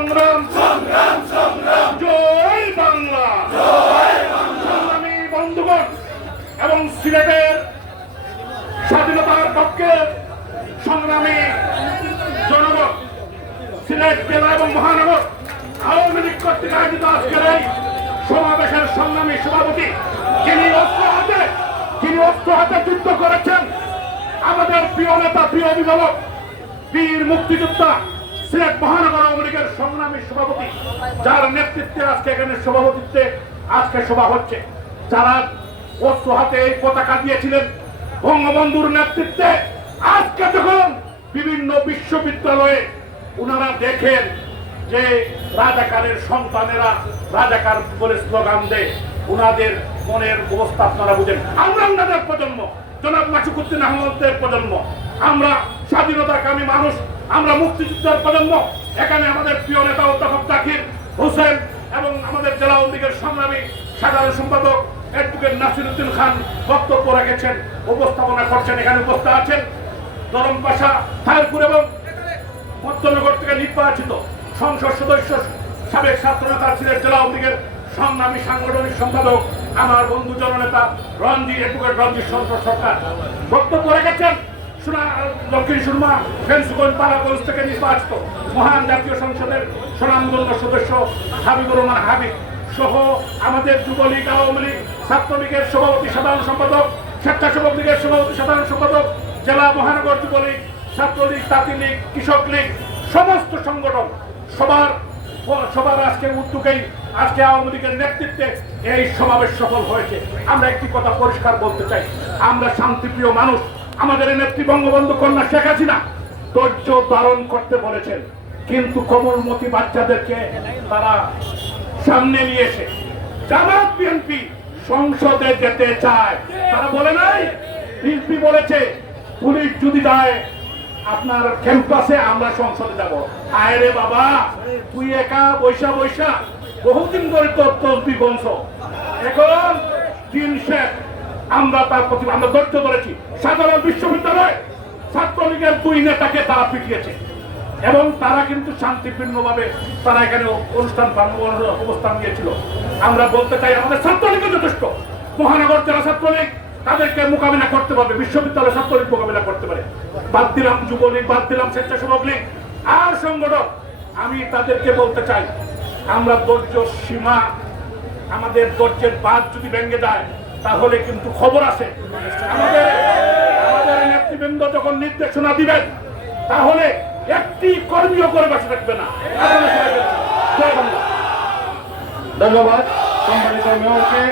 সংগ্রাম জয় বাংলা। সংগ্রামী বন্ধুগণ এবং সিলেটের স্বাধীনতার পক্ষে সংগ্রামী জনগণ, সিলেট জেলা এবং মহানগর আওয়ামী লীগ কর্তৃক আয়োজিত আজকের এই সমাবেশের সংগ্রামী সভাপতি, যিনি অস্ত্র হাতে যুদ্ধ করেছেন, আমাদের প্রিয় নেতা, প্রিয় অভিভাবক, বীর মুক্তিযোদ্ধা, সিলেট মহানগর আওয়ামী লীগের সংগ্রামী সভাপতি, যার নেতৃত্বে আজকে এখানে সভাপতিত্বে আজকে সভা হচ্ছে। যারা অস্ত্র হাতে এই পতাকা দিয়েছিলেন বঙ্গবন্ধুর নেতৃত্বে, আজকে যখন বিভিন্ন বিশ্ববিদ্যালয়ে উনারা দেখেন যে রাজাকারের সন্তানেরা রাজাকার বলে স্লোগান দেয়, উনাদের মনের অবস্থা আপনারা বুঝেন। আমরা উনাদের প্রজন্ম, জনাব মাসুকুদ্দিন আহমদের প্রজন্ম, আমরা স্বাধীনতাকামী মানুষ, আমরা মুক্তিযুদ্ধের প্রজন্ম। এখানে আমাদের প্রিয় নেতা অধ্যাপক জাকির হোসেন এবং আমাদের জেলা আওয়ামী লীগের সংগ্রামী সাধারণ সম্পাদক অ্যাডভোকেট নাসিরউদ্দিন খান বক্তব্য রেখেছেন, উপস্থাপনা করছেন। এখানে উপস্থিত আছেন দরম পাশা, ফায়ারপুর এবং মধ্যনগর থেকে নির্বাচিত সংসদ সদস্য, সাবেক ছাত্র নেতা, সিলেট জেলা আওয়ামী লীগের সংগ্রামী সাংগঠনিক সম্পাদক আমার বন্ধু জননেতা অ্যাডভোকেট রঞ্জিত সরকার বক্তব্য রেখেছেন। দক্ষিণ সুরমা ফেন্সগঞ্জ পাড়াগঞ্জ থেকে নির্বাচিত মহান জাতীয় সংসদের স্বনামধন্য সদস্য হাবিবুর রহমান হাবিব সহ আমাদের যুবলীগ, আওয়ামী লীগ, ছাত্রলীগের সভাপতি সাধারণ সম্পাদক, স্বেচ্ছাসেবক লীগের সভাপতি সাধারণ সম্পাদক, জেলা মহানগর যুবলীগ, ছাত্রলীগ, তাঁতি লীগ, কৃষক লীগ, সমস্ত সংগঠন সবার আজকের উদ্যোগেই আজকে আওয়ামী লীগের নেতৃত্বে এই সমাবেশ সফল হয়েছে। আমরা একটি কথা পরিষ্কার বলতে চাই, আমরা শান্তিপ্রিয় মানুষ। আমাদের নেত্রী বঙ্গবন্ধু কন্যা শেখ হাসিনা ধৈর্য ধারণ করতে বলেছেন, কিন্তু কোমলমতি বাচ্চাদেরকে তারা সামনে নিয়ে এসে জামাত বিএনপি সংসদে যেতে চায়। তারা বলে নাই, বিএনপি বলেছে পুলিশ যদি যায় আপনার ক্যাম্পাসে, আমরা সংসদে যাব। আয় রে বাবা, তুই একা বৈশা বহুদিন ধরে তোর তসবি বংশ, এখন দিন শেষ। আমরা তার প্রতি আমরা ধৈর্য ধরেছি। সাধারণ বিশ্ববিদ্যালয় ছাত্রলীগের 2 নেতাকে তারা পিটিয়েছে এবং তারা কিন্তু শান্তিপূর্ণভাবে তারা এখানে অবস্থান নিয়েছিল। আমরা বলতে চাই, আমাদের ছাত্রলীগও যথেষ্ট। মহানগর জেলা ছাত্রলীগ তাদেরকে মোকাবিলা করতে পারবে, বিশ্ববিদ্যালয় ছাত্রলীগ মোকাবিলা করতে পারে। বাদ দিলাম যুবলীগ, বাদ দিলাম স্বেচ্ছাসেবক লীগ আর সংগঠন। আমি তাদেরকে বলতে চাই, আমরা ধৈর্য সীমা, আমাদের ধৈর্যের বাঁধ যদি ভেঙে যায় তাহলে কিন্তু খবর আছে। আমাদের নেতৃবৃন্দ যখন নির্দেশনা দিবেন তাহলে একটি কর্মীও করে বসে থাকবে না। ধন্যবাদ সম্মানিত মেয়রকে।